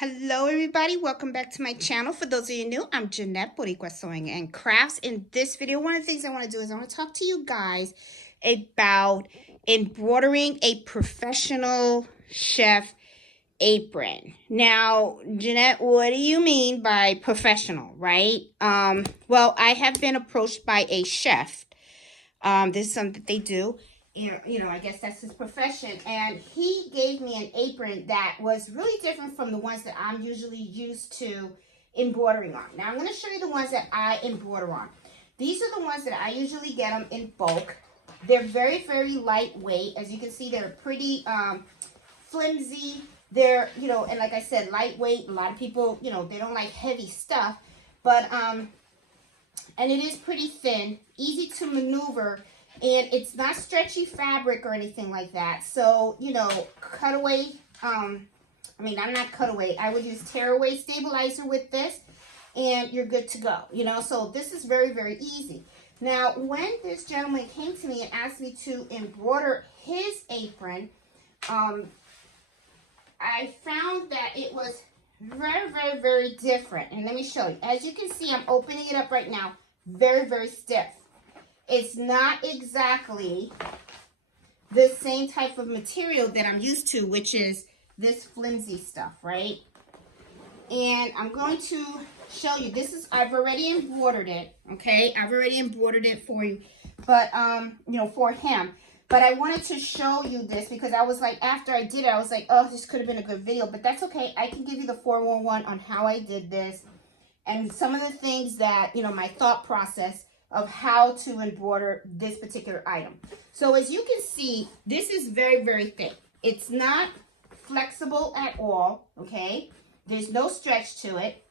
Hello everybody, welcome back to my channel. For those of you new, I'm Jeanette Boricua Sewing and Crafts. In this video, one of the things I want to do is I want to talk to you guys about embroidering a professional chef apron. Now, Jeanette, what do you mean by professional, right? Well, I have been approached by a chef. This is something that they do. I guess that's his profession. And he gave me an apron that was really different from the ones that I'm usually used to embroidering on. Now, I'm going to show you the ones that I embroider on. These are the ones that I usually get them in bulk. They're very, very lightweight. As you can see, they're pretty flimsy. They're, and like I said, lightweight. A lot of people, they don't like heavy stuff. But, and it is pretty thin, easy to maneuver, and it's not stretchy fabric or anything like that. So, cutaway, I'm not cutaway. I would use tearaway stabilizer with this, and you're good to go, So this is very, very easy. Now, when this gentleman came to me and asked me to embroider his apron, I found that it was very, very, very different. And let me show you. As you can see, I'm opening it up right now. Very, very stiff. It's not exactly the same type of material that I'm used to, which is this flimsy stuff, right? And I'm going to show you. I've already embroidered it, okay? I've already embroidered it for you, but, for him. But I wanted to show you this because I was like, after I did it, I was like, oh, this could have been a good video. But that's okay. I can give you the 411 on how I did this and some of the things that, my thought process of how to embroider this particular item. So as you can see, this is very, very thick. It's not flexible at all, okay? There's no stretch to it.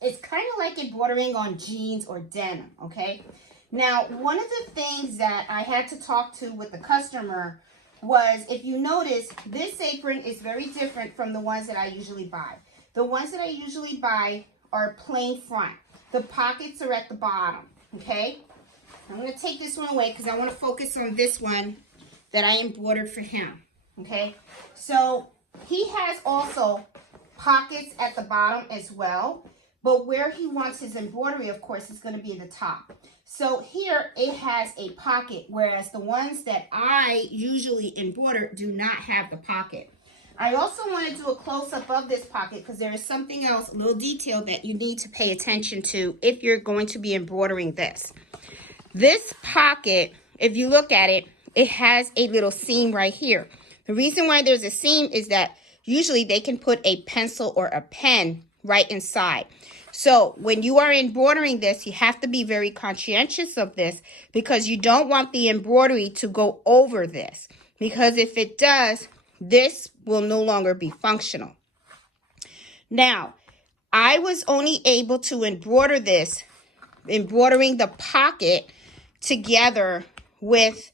It's kind of like embroidering on jeans or denim, okay? Now, one of the things that I had to talk to with the customer was, if you notice, this apron is very different from the ones that I usually buy. The ones that I usually buy are plain front. The pockets are at the bottom, okay? I'm going to take this one away because I want to focus on this one that I embroidered for him, okay? So he has also pockets at the bottom as well, but where he wants his embroidery, of course, is going to be at the top. So here it has a pocket, whereas the ones that I usually embroider do not have the pocket. I also want to do a close-up of this pocket because there is something else, a little detail that you need to pay attention to if you're going to be embroidering this. This pocket, if you look at it, it has a little seam right here. The reason why there's a seam is that usually they can put a pencil or a pen right inside. So when you are embroidering this, you have to be very conscientious of this because you don't want the embroidery to go over this. Because if it does, this will no longer be functional. Now, I was only able to embroider this, embroidering the pocket together with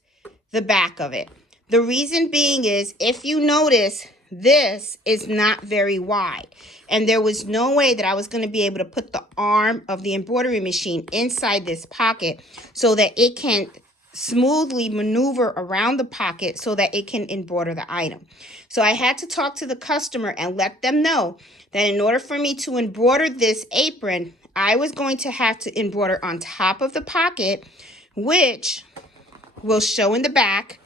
the back of it. The reason being is, if you notice, this is not very wide, and there was no way that I was going to be able to put the arm of the embroidery machine inside this pocket so that it can smoothly maneuver around the pocket so that it can embroider the item. So I had to talk to the customer and let them know that in order for me to embroider this apron, I was going to have to embroider on top of the pocket, which will show in the back,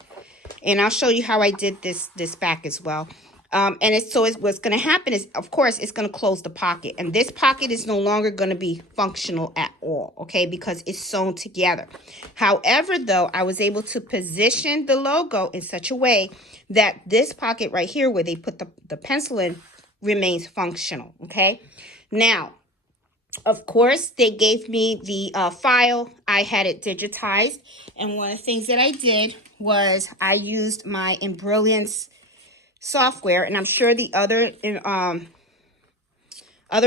and I'll show you how I did this back as well. What's going to happen is, of course, it's going to close the pocket. And this pocket is no longer going to be functional at all, okay, because it's sewn together. However, though, I was able to position the logo in such a way that this pocket right here where they put the pencil in remains functional, okay? Now, of course, they gave me the file. I had it digitized. And one of the things that I did was I used my Embroidery software, and I'm sure the other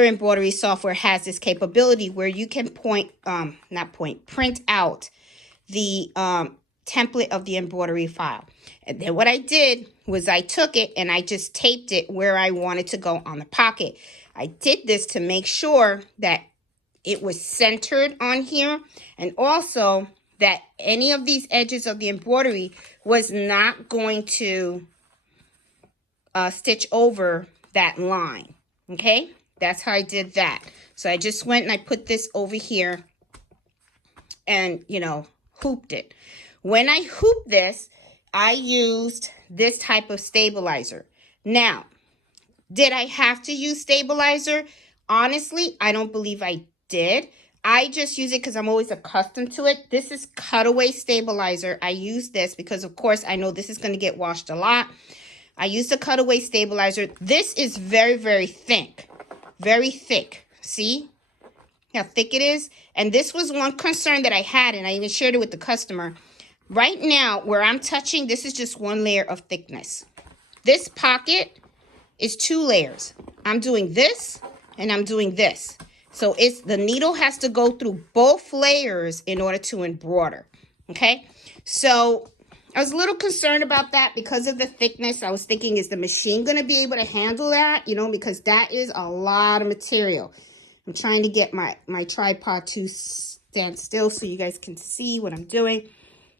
embroidery software has this capability where you can print out the template of the embroidery file. And then what I did was I took it and I just taped it where I wanted to go on the pocket. I did this to make sure that it was centered on here, and also that any of these edges of the embroidery was not going to stitch over that line. Okay, that's how I did that. So I just went and I put this over here and, you know, hooped it. When I hooped this, I used this type of stabilizer. Now, did I have to use stabilizer? Honestly, I don't believe I did. I just use it because I'm always accustomed to it. This is cutaway stabilizer. I use this because, of course, I know this is going to get washed a lot. I used a cutaway stabilizer. This is very, very thick. Very thick. See how thick it is? And this was one concern that I had, and I even shared it with the customer. Right now, where I'm touching, this is just one layer of thickness. This pocket is 2 layers. I'm doing this, and I'm doing this. So it's the needle has to go through both layers in order to embroider. Okay? So I was a little concerned about that because of the thickness. I was thinking, is the machine going to be able to handle that? You know, because that is a lot of material. I'm trying to get my tripod to stand still so you guys can see what I'm doing.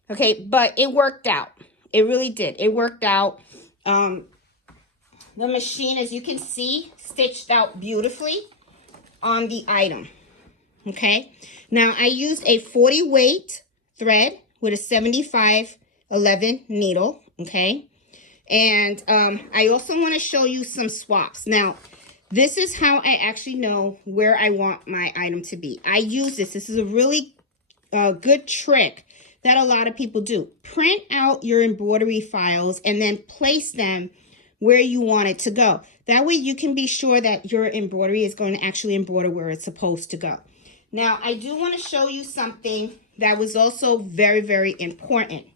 Okay, but it worked out. It really did. It worked out. The machine, as you can see, stitched out beautifully on the item. Okay, now I used a 40 weight thread with a 75/11 needle. Okay, and I also want to show you some swaps. Now, this is how I actually know where I want my item to be. I use this. This is a really good trick that a lot of people do. Print out your embroidery files and then place them where you want it to go. That way you can be sure that your embroidery is going to actually embroider where it's supposed to go. Now, I do want to show you something that was also very, very important.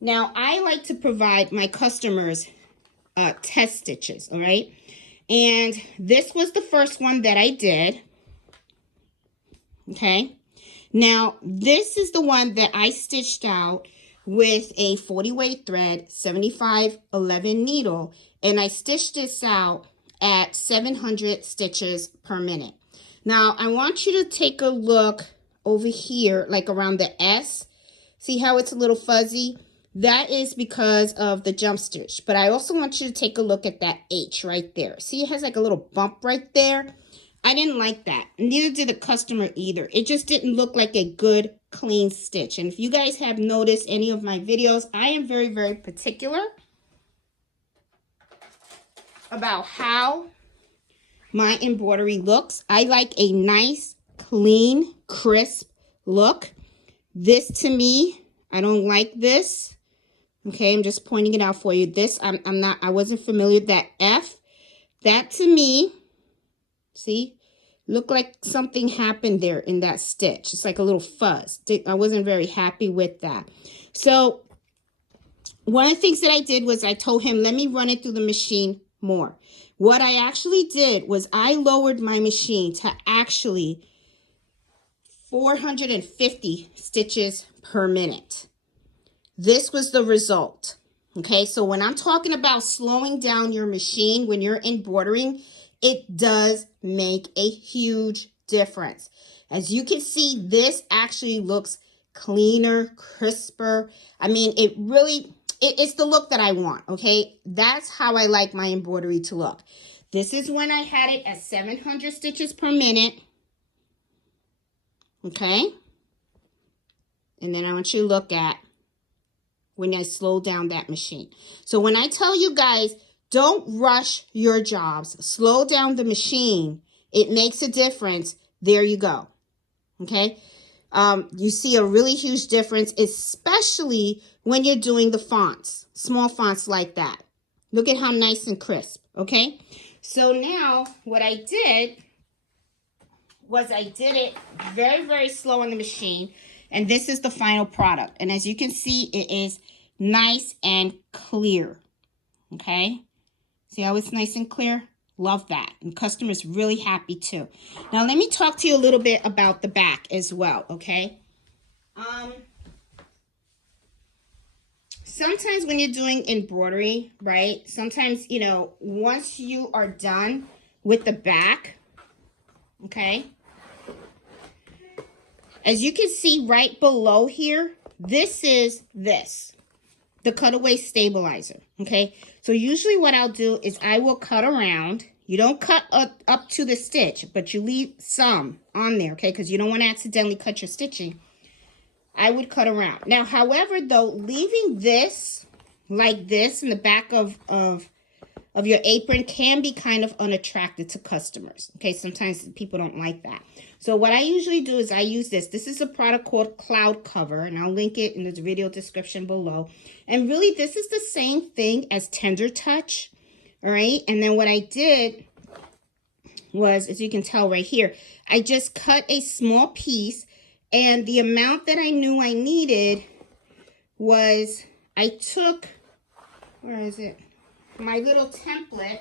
Now, I like to provide my customers test stitches, all right? And this was the first one that I did. Okay. Now, this is the one that I stitched out with a 40 weight thread, 75/11 needle, and I stitched this out at 700 stitches per minute. Now, I want you to take a look over here, like around the S. See how it's a little fuzzy? That is because of the jump stitch. But I also want you to take a look at that H right there. See, it has like a little bump right there. I didn't like that. Neither did the customer either. It just didn't look like a good, clean stitch. And if you guys have noticed any of my videos, I am very, very particular about how my embroidery looks. I like a nice, clean, crisp look. This to me, I don't like this. Okay, I'm just pointing it out for you. This, I wasn't familiar with that F. That to me, see, looked like something happened there in that stitch. It's like a little fuzz. I wasn't very happy with that. So one of the things that I did was I told him, let me run it through the machine more. What I actually did was I lowered my machine to actually 450 stitches per minute. This was the result. Okay, so when I'm talking about slowing down your machine when you're embroidering, it does make a huge difference. As you can see, this actually looks cleaner, crisper. I mean, it really, it's the look that I want, okay? That's how I like my embroidery to look. This is when I had it at 700 stitches per minute, okay? And then I want you to look at when I slow down that machine. So when I tell you guys, don't rush your jobs, slow down the machine, it makes a difference. There you go. Okay. You see a really huge difference, especially when you're doing the fonts, small fonts like that. Look at how nice and crisp. Okay. So now what I did was I did it very, very slow on the machine. And this is the final product. And as you can see, it is nice and clear. Okay. See how it's nice and clear? Love that. And customers really happy too. Now let me talk to you a little bit about the back as well. Okay. Sometimes when you're doing embroidery, right? Sometimes, you know, once you are done with the back, okay, as you can see right below here, this is the cutaway stabilizer, okay? So usually what I'll do is I will cut around You don't cut up to the stitch, but you leave some on there, okay? Because you don't want to accidentally cut your stitching. I would cut around. Now, however, though, leaving this like this in the back of your apron can be kind of unattractive to customers. Okay, sometimes people don't like that. So what I usually do is I use this. This is a product called Cloud Cover, and I'll link it in the video description below. And really, this is the same thing as Tender Touch, all right? And then what I did was, as you can tell right here, I just cut a small piece, and the amount that I knew I needed was, I took, where is it? My little template,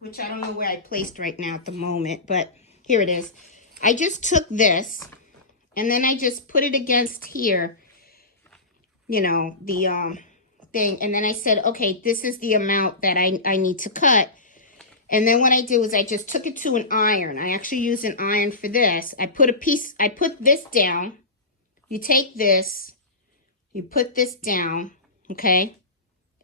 which I don't know where I placed right now at the moment, but here it is. I just took this, and then I just put it against here, you know, the thing, and then I said, okay, this is the amount that I need to cut. And then what I did was I just took it to an iron. I actually used an iron for this. I put this down. You take this, you put this down, okay?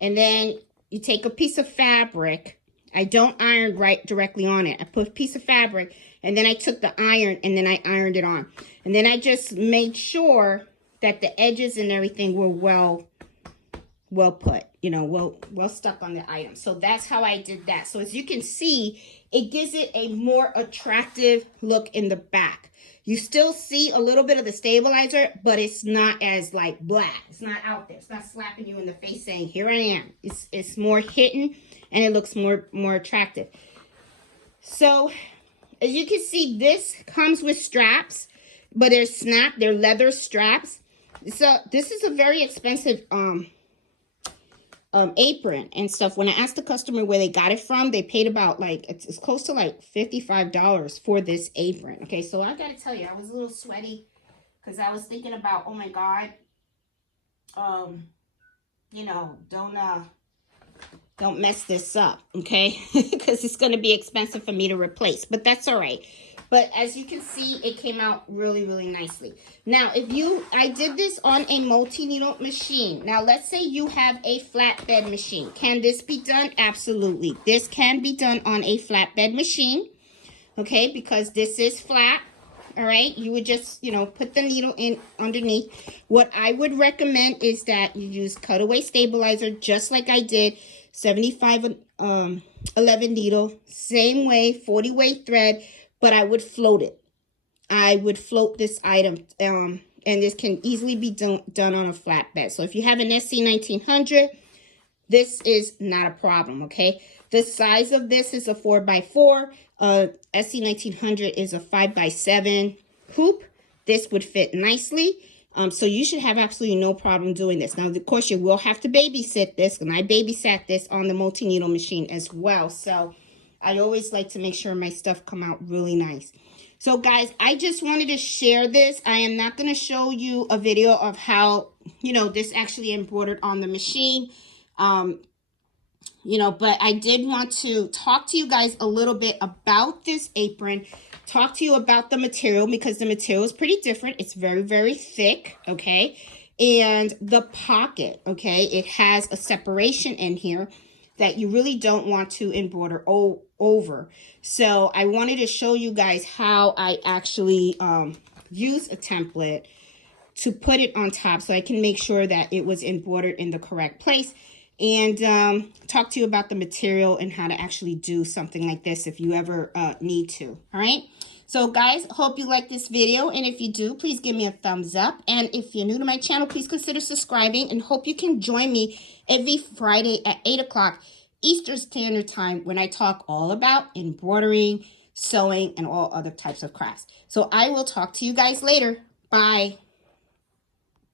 And then you take a piece of fabric. I don't iron right directly on it. I put a piece of fabric, and then I took the iron, and then I ironed it on. And then I just made sure that the edges and everything were well put, you know, well stuck on the item. So that's how I did that. So as you can see, it gives it a more attractive look in the back. You still see a little bit of the stabilizer, but it's not as like black. It's not out there. It's not slapping you in the face saying, here I am. It's more hidden, and it looks more attractive. So as you can see, this comes with straps, but they're leather straps. So this is a very expensive apron and stuff. When I asked the customer where they got it from, they paid about like, it's close to like $55 for this apron. Okay, so I gotta tell you, I was a little sweaty because I was thinking about, oh my God, you know, don't mess this up, okay? Because it's going to be expensive for me to replace, but that's all right. But as you can see, it came out really, really nicely. Now, I did this on a multi-needle machine. Now, let's say you have a flatbed machine. Can this be done? Absolutely. This can be done on a flatbed machine, okay? Because this is flat, all right? You would just, you know, put the needle in underneath. What I would recommend is that you use cutaway stabilizer, just like I did. 75 11 needle, same way, 40 weight thread, but I would float it. I would float this item, and this can easily be done on a flatbed. So if you have an SC1900, this is not a problem, okay? The size of this is a 4x4. SC1900 is a 5x7 hoop. This would fit nicely. So you should have absolutely no problem doing this. Now, of course, you will have to babysit this, and I babysat this on the multi-needle machine as well. So I always like to make sure my stuff come out really nice. So, guys, I just wanted to share this. I am not going to show you a video of how, you know, this actually embroidered on the machine. You know, but I did want to talk to you guys a little bit about this apron. Talk to you about the material, because the material is pretty different. It's very, very thick, okay? And the pocket, okay? It has a separation in here that you really don't want to embroider over. So I wanted to show you guys how I actually use a template to put it on top so I can make sure that it was embroidered in the correct place. And talk to you about the material and how to actually do something like this if you ever need to, all right? So, guys, hope you like this video, and if you do, please give me a thumbs up. And if you're new to my channel, please consider subscribing, and hope you can join me every Friday at 8 o'clock Eastern Standard Time when I talk all about embroidering, sewing, and all other types of crafts. So I will talk to you guys later. Bye.